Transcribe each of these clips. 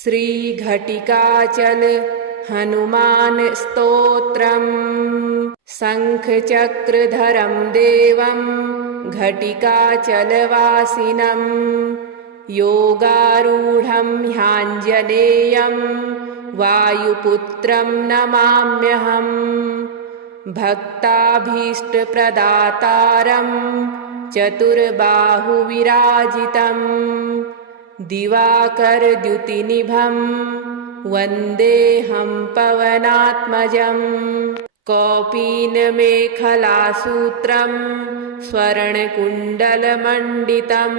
श्रीघटिकाचल हनुमान स्तोत्रम्। शङ्खचक्रधरं देवं घटिकाचलवासिनं योगारूढं ह्याञ्जनेयं वायुपुत्रं नमाम्यहम्। भक्ताभीष्टप्रदातारं चतुर्बाहुविराजितं दिवाकरद्युतिनिभं वन्देऽहं पवनात्मजम्। कौपीनमेखलासूत्रं स्वर्णकुण्डलमण्डितं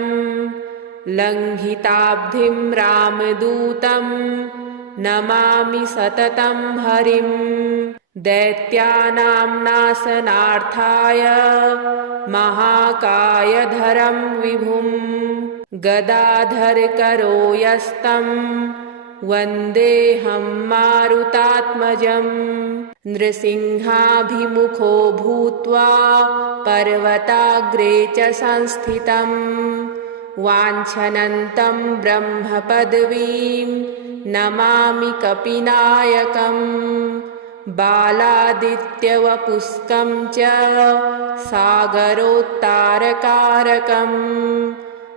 लङ्घिताब्धिं रामदूतं नमामि सततं हरिं। दैत्यानां नाशनार्थाय महाकायधरं विभुं गदाधरकरो यस्तं वन्देऽहं मारुतात्मजम्। नृसिंहाभिमुखो भूत्वा पर्वताग्रे च संस्थितं वाञ्छनन्तं ब्रह्मपदवीं नमामि कपिनायकम्। बालादित्यवपुष्कं च सागरोत्तारकारकं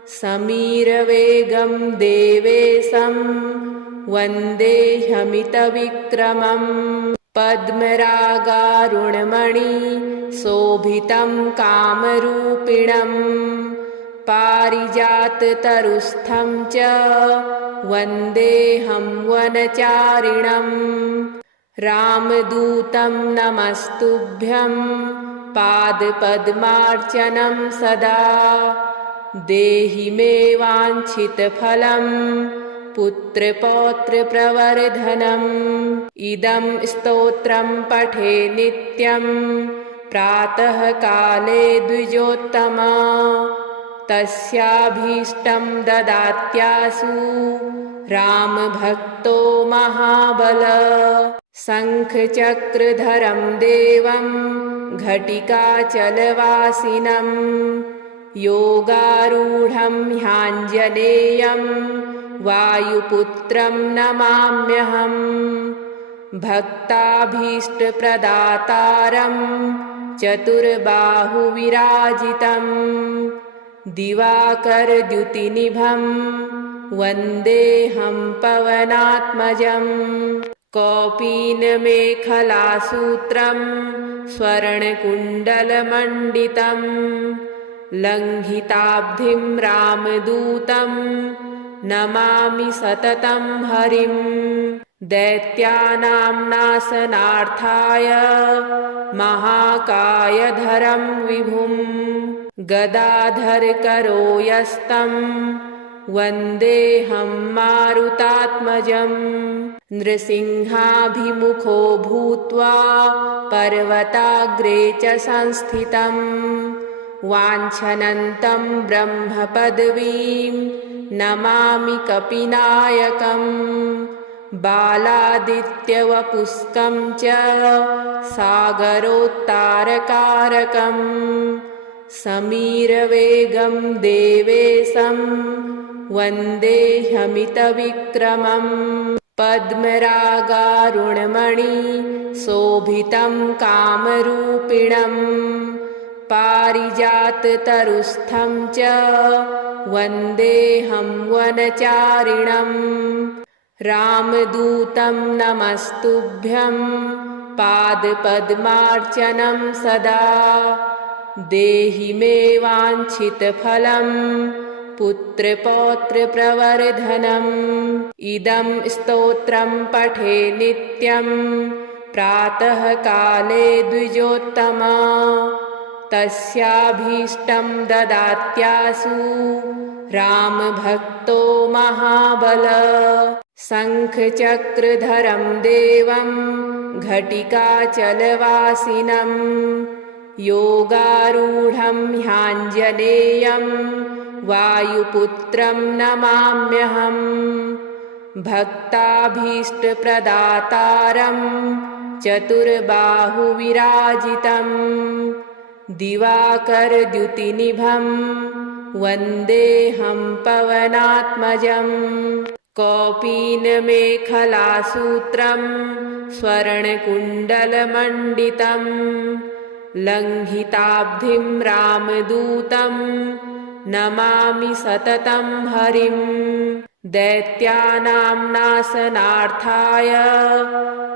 समीरवेगं देवेशं वन्देऽहमितविक्रमम्। पद्मरागारुणमणि शोभितं कामरूपिणं पारिजाततरुस्थं च वन्देऽहं वनचारिणम्। रामदूतं नमस्तुभ्यं पादपद्मार्चनं सदा देहि मे वाञ्छितफलं पुत्रपौत्रप्रवर्धनम्। इदं स्तोत्रं पठे नित्यं प्रातःकाले द्विजोत्तम तस्याभीष्टं ददात्याशु रामभक्तो महाबल। शङ्खचक्रधरं देवं घटिकाचलवासिनं योगारूढं ह्याञ्जनेयं वायुपुत्रं नमाम्यहम्। भक्ताभीष्टप्रदातारं चतुर्बाहुविराजितं दिवाकरद्युतिनिभं वन्देऽहं पवनात्मजम्। कौपीनमेखलासूत्रं स्वर्णकुण्डलमण्डितं लङ्घिताब्धिं रामदूतं नमामि सततं हरिं। दैत्यानां नाशनार्थाय महाकायधरं विभुं गदाधरकरो यस्तं वन्देऽहं मारुतात्मजम्। नृसिंहाभिमुखो भूत्वा पर्वताग्रे च संस्थितं वाञ्छनन्तं ब्रह्मपदवीं नमामि कपिनायकम्। बालादित्यवपुष्कं च सागरोत्तारकारकं समीरवेगं देवेशं वन्देऽहमितविक्रमम्। पद्मरागारुणमणि शोभितं कामरूपिणं पारिजाततरुस्थं च वन्देऽहं वनचारिणम्। रामदूतं नमस्तुभ्यं पादपद्मार्चनं सदा देहि मे वाञ्छितफलं पुत्रपौत्रप्रवर्धनम्। इदं स्तोत्रं पठे नित्यं प्रातःकाले द्विजोत्तम तस्याभीष्टं ददात्याशु रामभक्तो महाबल। शङ्खचक्रधरं देवं घटिकाचलवासिनं योगारूढं ह्याञ्जनेयं वायुपुत्रं नमाम्यहम्। भक्ताभीष्टप्रदातारं चतुर्बाहुविराजितं दिवाकरद्युतिनिभं वन्देऽहं पवनात्मजम्। कौपीनमेखलासूत्रं स्वर्णकुण्डलमण्डितं लङ्घिताब्धिं रामदूतं नमामि सततं हरिं। दैत्यानां नाशनार्थाय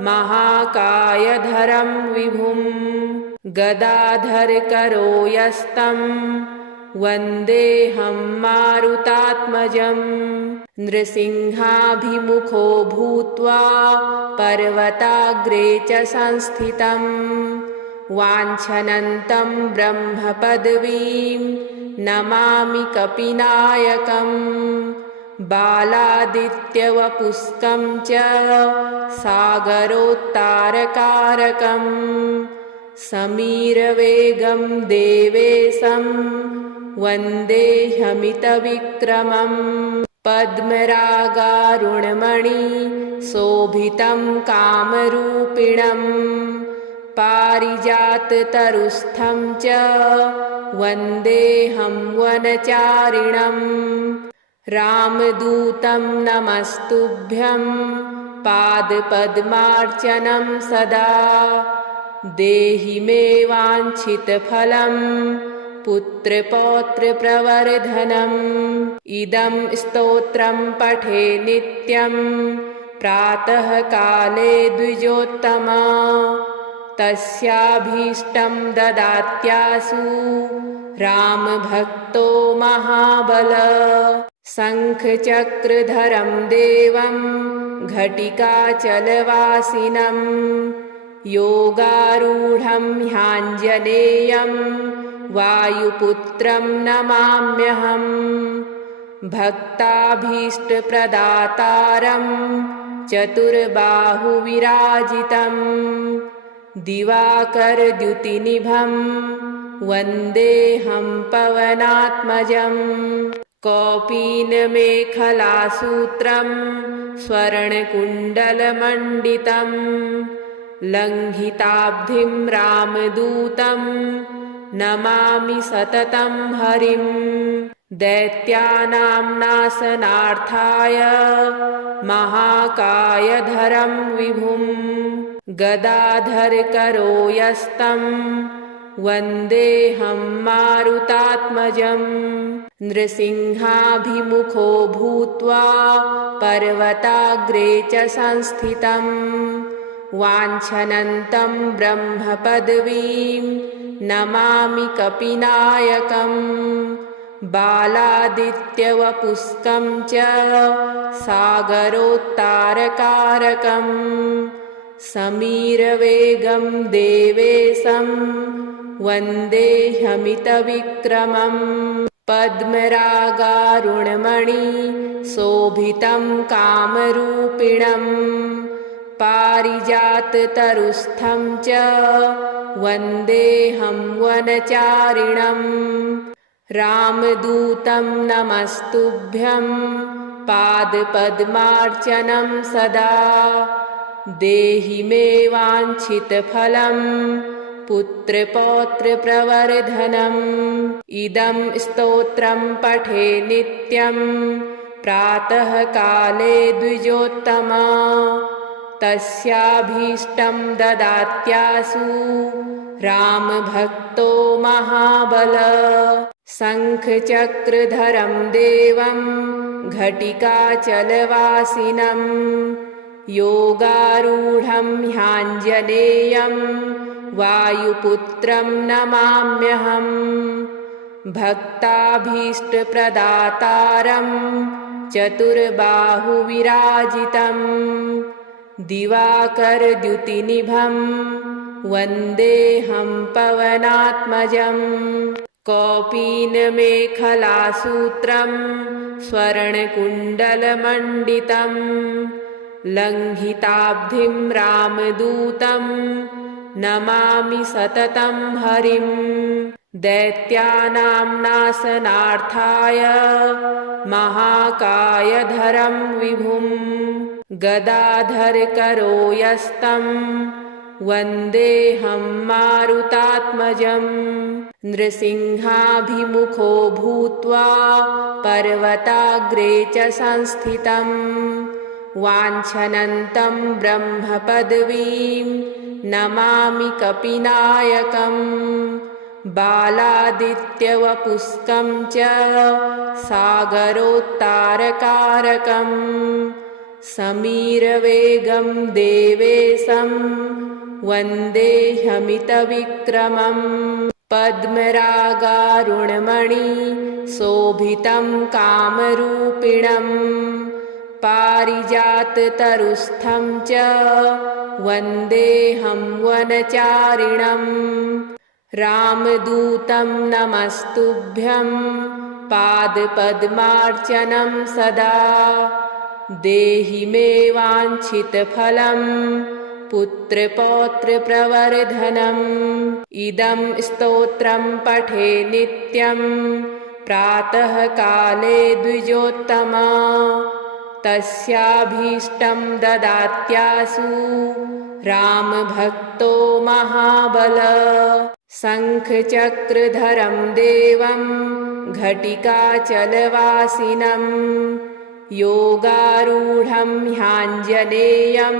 महाकायधरं विभुं गदाधरकरो यस्तं वन्देऽहं मारुतात्मजम्। नृसिंहाभिमुखो भूत्वा पर्वताग्रे च संस्थितं वाञ्छनन्तं ब्रह्मपदवीं नमामि कपिनायकम्। बालादित्यवपुष्कं च सागरोत्तारकारकं समीरवेगं देवेशं वन्देऽहमितविक्रमम्। पद्मरागारुणमणि शोभितं कामरूपिणं पारिजाततरुस्थं च वन्देऽहं वनचारिणम्। रामदूतं नमस्तुभ्यं पादपद्मार्चनं सदा देहि मे वाञ्छितफलं पुत्रपौत्रप्रवर्धनम्। इदं स्तोत्रं पठे नित्यं प्रातःकाले द्विजोत्तमा तस्याभीष्टं ददात्यासु रामभक्तो महाबल। शङ्खचक्रधरं देवं घटिकाचलवासिनं योगारूढं ह्याञ्जनेयं वायुपुत्रं नमाम्यहम्। भक्ताभीष्टप्रदातारं चतुर्बाहुविराजितं दिवाकरद्युतिनिभं वन्देऽहं पवनात्मजम्। कौपीनमेखलासूत्रं स्वर्णकुण्डलमण्डितं लङ्घिताब्धिं रामदूतं नमामि सततं हरिं। दैत्यानां नाशनार्थाय महाकायधरं विभुं गदाधरकरो यस्तं वन्देऽहं मारुतात्मजम्। नृसिंहाभिमुखो भूत्वा पर्वताग्रे च संस्थितं वाञ्छनन्तं ब्रह्मपदवीं नमामि कपिनायकम्। बालादित्यवपुष्कं च सागरोत्तारकारकं समीरवेगं देवेशं वन्देऽहमितविक्रमम्। पद्मरागारुणमणि शोभितं कामरूपिणं पारिजाततरुस्थं च वन्देऽहं वनचारिणम्। रामदूतं नमस्तुभ्यं पादपद्मार्चनं सदा देहि मे वाञ्छितफलं पुत्रपौत्रप्रवर्धनम्। इदं स्तोत्रं पठे नित्यं प्रातःकाले द्विजोत्तमा तस्याभीष्टं ददात्यासु रामभक्तो महाबल। शङ्खचक्रधरं देवं घटिकाचलवासिनं योगारूढं ह्याञ्जनेयं वायुपुत्रं नमाम्यहम्। भक्ताभीष्टप्रदातारं चतुर्बाहुविराजितं दिवाकरद्युतिनिभं वन्देऽहं पवनात्मजम्। कौपीनमेखलासूत्रं स्वर्णकुण्डलमण्डितं लङ्घिताब्धिं रामदूतं नमामि सततं हरिं। दैत्यानां नाशनार्थाय महाकायधरं विभुं गदाधरकरो यस्तं वन्देऽहं मारुतात्मजम्। नृसिंहाभिमुखो भूत्वा पर्वताग्रे च संस्थितं वाञ्छनन्तं ब्रह्मपदवीं नमामि कपिनायकम् बालादित्यवपुस्कं च सागरोत्तारकारकम् समीरवेगं देवेशं वन्देऽहमितविक्रमम् पद्मरागारुणमणि शोभितं कामरूपिणम् पारिजाततरुस्थं च वन्देऽहं वनचारिणम् रामदूतं नमस्तुभ्यं पादपद्मार्चनं सदा देहि मे वाञ्छितफलं पुत्रपौत्रप्रवर्धनम् इदं स्तोत्रं पठे नित्यं प्रातःकाले द्विजोत्तमा तस्याभीष्टं ददात्यासु रामभक्तो महाबल शङ्खचक्रधरं देवं घटिकाचलवासिनं योगारूढं ह्याञ्जनेयं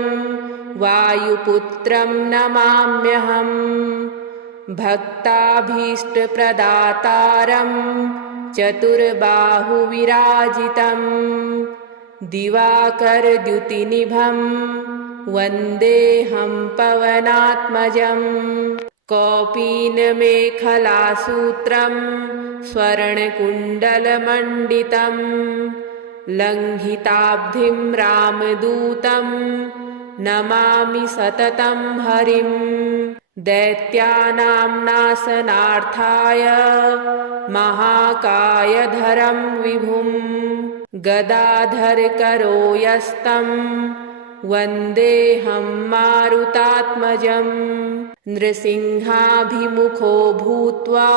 वायुपुत्रं नमाम्यहम् भक्ताभीष्टप्रदातारं चतुर्बाहुविराजितं दिवाकरद्युतिनिभं वन्देऽहं पवनात्मजम् कौपीनमेखलासूत्रं स्वर्णकुण्डलमण्डितं लङ्घिताब्धिं रामदूतं नमामि सततं हरिं दैत्यानां नाशनार्थाय महाकायधरं विभुं गदाधरकरो यस्तं वन्देऽहं मारुतात्मजम् नृसिंहाभिमुखो भूत्वा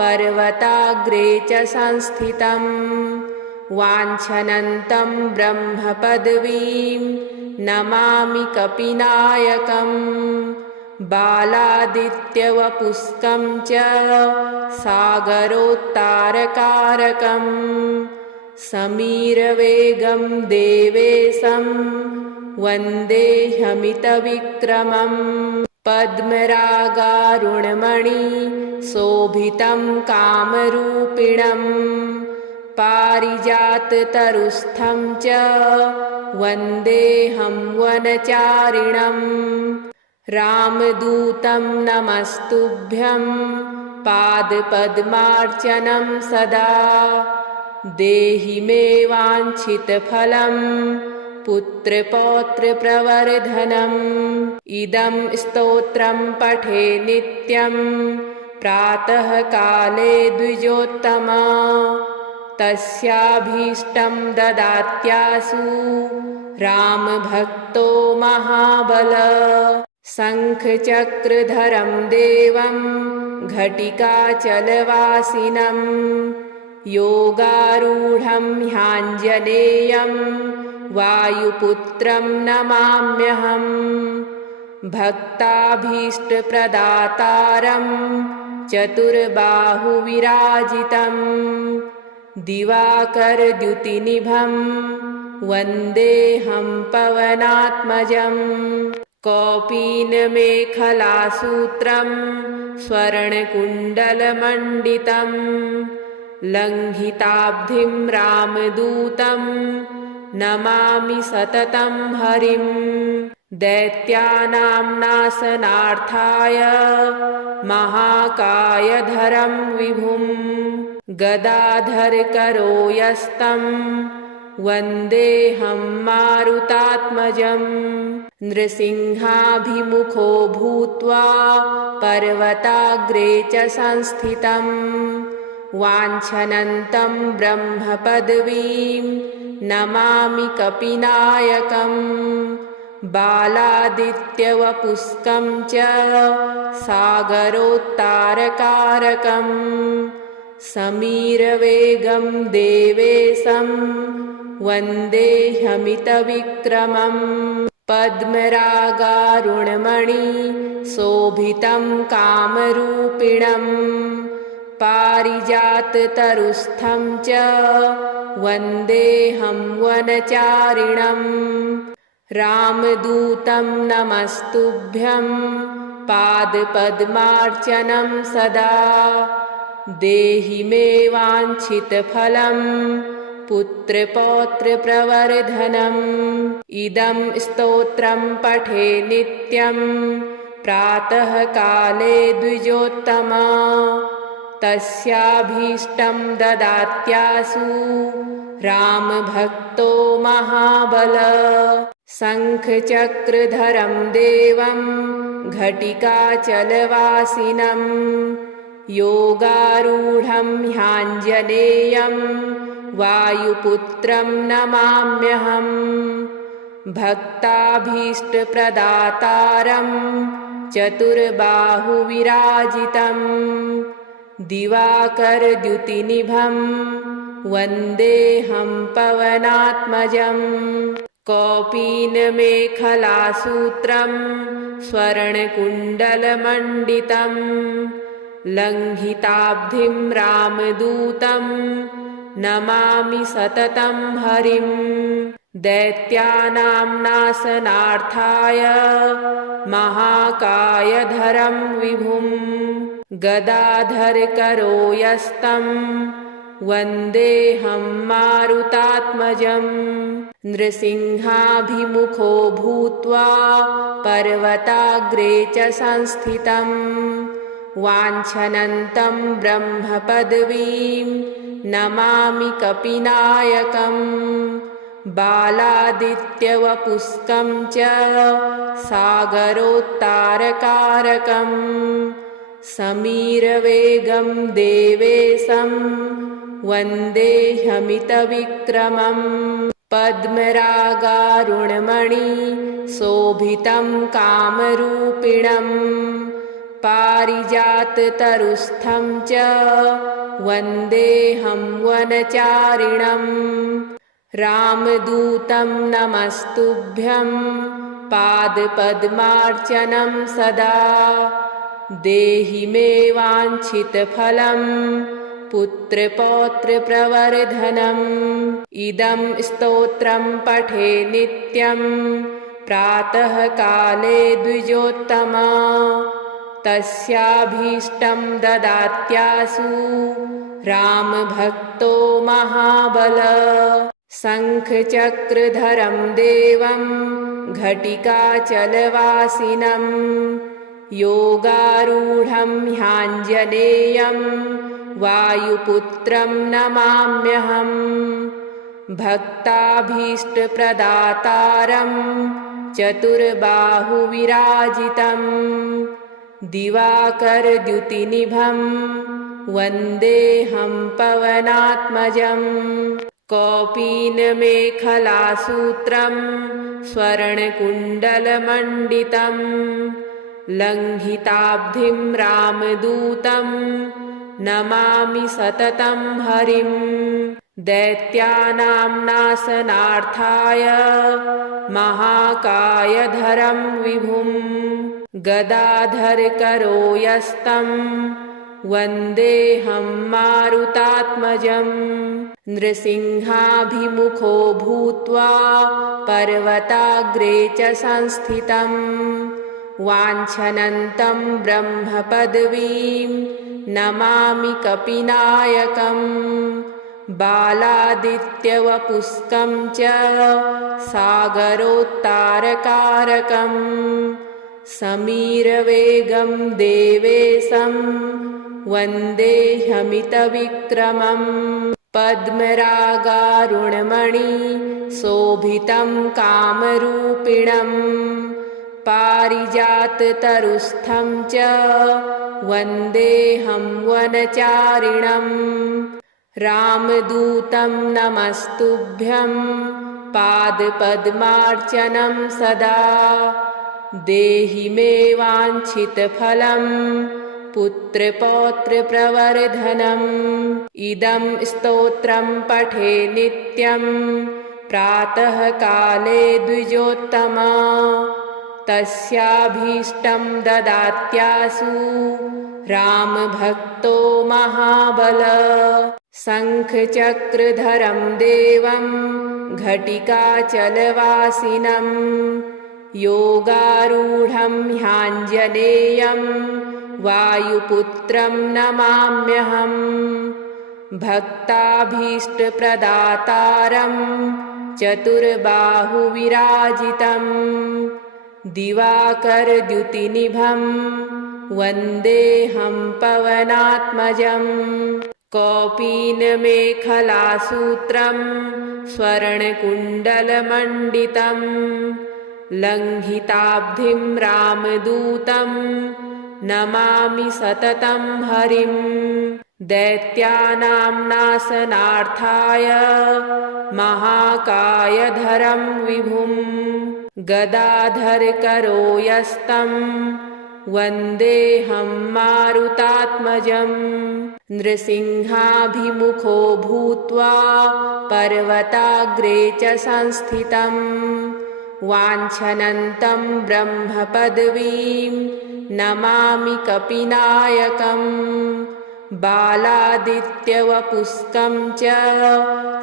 पर्वताग्रे च संस्थितं वाञ्छनन्तं ब्रह्मपदवीं नमामि कपिनायकम् बालादित्यवपुस्कं च सागरोत्तारकारकम् समीरवेगं देवेशं वन्देऽहमितविक्रमम् पद्मरागारुणमणि शोभितं कामरूपिणम् पारिजाततरुस्थं च वन्देऽहं वनचारिणम् रामदूतं नमस्तुभ्यं पादपद्मार्चनं सदा देहि मे वाञ्छितफलं पुत्रपौत्रप्रवर्धनम् इदं स्तोत्रं पठे नित्यं प्रातःकाले द्विजोत्तमा तस्याभीष्टं ददात्यासु रामभक्तो महाबल शङ्खचक्रधरं देवं घटिकाचलवासिनं योगारूढं ह्याञ्जनेयं वायुपुत्रं नमाम्यहम् भक्ताभीष्टप्रदातारं चतुर्बाहुविराजितं दिवाकरद्युतिनिभं वन्देऽहं पवनात्मजम् कौपीनमेखलासूत्रं स्वर्णकुण्डलमण्डितं लङ्घिताब्धिं रामदूतं नमामि सततं हरिं दैत्यानां नाशनार्थाय महाकायधरं विभुं गदाधरकरो यस्तं वन्देऽहं मारुतात्मजम् नृसिंहाभिमुखो भूत्वा पर्वताग्रे च संस्थितं वाञ्छनन्तं ब्रह्मपदवीं नमामि कपिनायकम् बालादित्यवपुस्कं च सागरोत्तारकारकम् समीरवेगं देवेशं वन्देऽहमितविक्रमम् पद्मरागारुणमणि शोभितं कामरूपिणम् पारिजाततरुस्थं च वन्देऽहं वनचारिणम् रामदूतं नमस्तुभ्यं पादपद्मार्चनं सदा देहि मे वाञ्छितफलं पुत्रपौत्रप्रवर्धनम् इदं स्तोत्रं पठे नित्यं प्रातःकाले द्विजोत्तमा तस्याभीष्टं ददात्यासु रामभक्तो महाबल शङ्खचक्रधरं देवं घटिकाचलवासिनं योगारूढं ह्याञ्जनेयं वायुपुत्रं नमाम्यहम् भक्ताभीष्टप्रदातारं चतुर्बाहुविराजितं दिवाकरद्युतिनिभं वन्देऽहं पवनात्मजम् कौपीनमेखलासूत्रं स्वर्णकुण्डलमण्डितं लङ्घिताब्धिं रामदूतं नमामि सततं हरिं दैत्यानां नाशनार्थाय महाकायधरं विभुं गदाधरकरो यस्तं वन्देऽहं मारुतात्मजम् नृसिंहाभिमुखो भूत्वा पर्वताग्रे च संस्थितं वाञ्छनन्तं ब्रह्मपदवीं नमामि कपिनायकम् बालादित्यवपुष्कं च सागरोत्तारकारकम् समीरवेगं देवेशं वन्देह्यमितविक्रमम् पद्मरागारुणमणि शोभितं कामरूपिणं पारिजाततरुस्थं च वन्देऽहं वनचारिणम् रामदूतं नमस्तुभ्यं पादपद्मार्चनं सदा देहि मे वाञ्छितफलं पुत्रपौत्रप्रवर्धनम् इदं स्तोत्रं पठे नित्यं प्रातःकाले द्विजोत्तमा तस्याभीष्टं ददात्यासु रामभक्तो महाबल शङ्खचक्रधरं देवं घटिकाचलवासिनं योगारूढं ह्याञ्जनेयं वायुपुत्रं नमाम्यहम् भक्ताभीष्टप्रदातारं चतुर्बाहुविराजितं दिवाकरद्युतिनिभं वन्देऽहं पवनात्मजम् कौपीनमेखलासूत्रं स्वर्णकुण्डलमण्डितं लङ्घिताब्धिं रामदूतं नमामि सततं हरिं दैत्यानां नाशनार्थाय महाकायधरं विभुं गदाधरकरो यस्तं वन्देऽहं मारुतात्मजम् नृसिंहाभिमुखो भूत्वा पर्वताग्रे च संस्थितं वाञ्छनन्तं ब्रह्मपदवीं नमामि कपिनायकम् बालादित्यवपुष्कं च सागरोत्तारकारकम् समीरवेगं देवेशं वन्देह्यमितविक्रमम् पद्मरागारुणमणि शोभितं कामरूपिणं पारिजाततरुस्थं च वन्देऽहं वनचारिणम् रामदूतं नमस्तुभ्यं पादपद्मार्चनं सदा देहि मे वाञ्छितफलं पुत्रपौत्रप्रवर्धनम् इदं स्तोत्रं पठे नित्यं प्रातःकाले द्विजोत्तमा तस्याभीष्टं ददात्यासु रामभक्तो महाबल। शङ्खचक्रधरं देवं घटिकाचलवासिनं योगारूढं ह्याञ्जनेयं वायुपुत्रं नमाम्यहम्। भक्ताभीष्टप्रदातारं चतुर्बाहुविराजितं दिवाकरद्युतिनिभं वन्देऽहं पवनात्मजम्। कौपीनमेखलासूत्रं स्वर्णकुण्डलमण्डितं लङ्घिताब्धिं रामदूतं नमामि सततं हरिम्। दैत्यानां नाशनार्थाय महाकायधरं विभुं गदाधरकरो यस्तं वन्देऽहं मारुतात्मजम्। नृसिंहाभिमुखो भूत्वा पर्वताग्रे च संस्थितं वाञ्छनन्तं ब्रह्मपदवीं नमामि कपिनायकम्। बालादित्यवपुष्कं च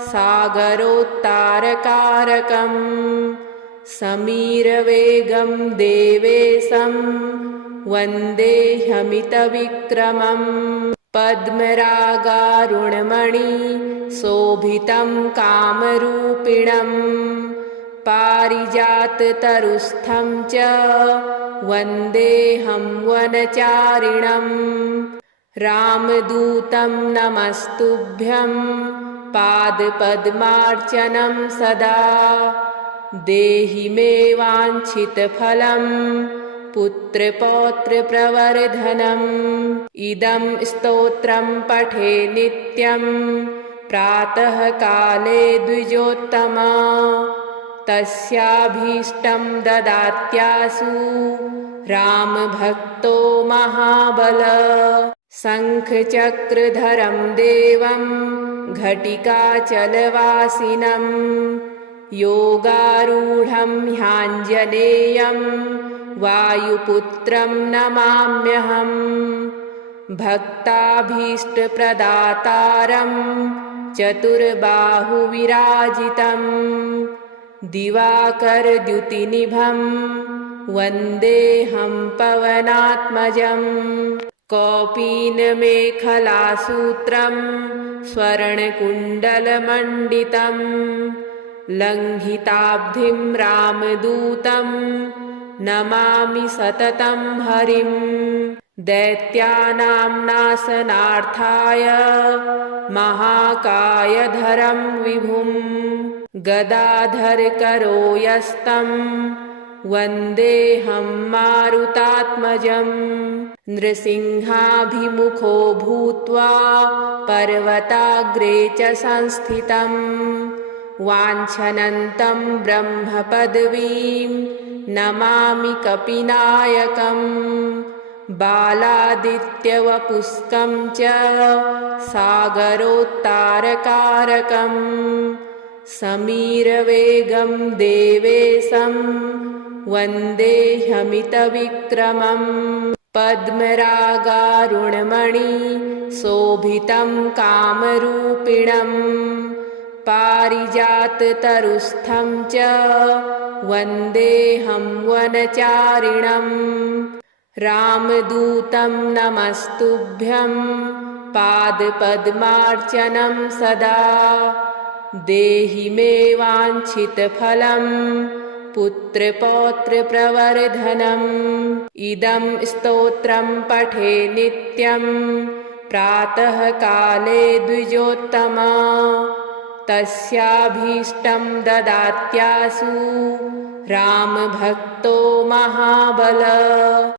सागरोत्तारकारकं समीरवेगं देवेशं वन्देऽहमितविक्रमम्। पद्मरागारुणमणि शोभितं कामरूपिणं पारिजाततरुस्थं च वन्देऽहं वनचारिणम्। रामदूतं नमस्तुभ्यं पादपद्मार्चनं सदा देहि मे वाञ्छितफलं पुत्रपौत्रप्रवर्धनम्। इदं स्तोत्रं पठे नित्यं प्रातःकाले द्विजोत्तमा तस्याभीष्टं ददात्यासु रामभक्तो महाबल। शङ्खचक्रधरं देवं घटिकाचलवासिनं योगारूढं ह्याञ्जनेयं वायुपुत्रं नमाम्यहम्। भक्ताभीष्टप्रदातारं चतुर्बाहुविराजितं दिवाकरद्युतिनिभं वन्देऽहं पवनात्मजम्। कौपीनमेखलासूत्रं स्वर्णकुण्डलमण्डितं लङ्घिताब्धिं रामदूतं नमामि सततं हरिम्। दैत्यानां नाशनार्थाय महाकायधरं विभुं गदाधरकरो यस्तं वन्देऽहं मारुतात्मजम्। नृसिंहाभिमुखो भूत्वा पर्वताग्रे च संस्थितं वाञ्छनन्तं ब्रह्मपदवीं नमामि कपिनायकम्। बालादित्यवपुष्कं च सागरोत्तारकारकं समीरवेगं देवेशं वन्देऽहमितविक्रमम्। पद्मरागारुणमणि शोभितं कामरूपिणं पारिजाततरुस्थं च वन्देऽहं वनचारिणम्। रामदूतं नमस्तुभ्यं पादपद्मार्चनं सदा देहि मे वाञ्छितफलं पुत्रपौत्रप्रवर्धनम्। इदं स्तोत्रं पठे नित्यं प्रातःकाले द्विजोत्तमा तस्याभीष्टं ददात्यासु रामभक्तो महाबल।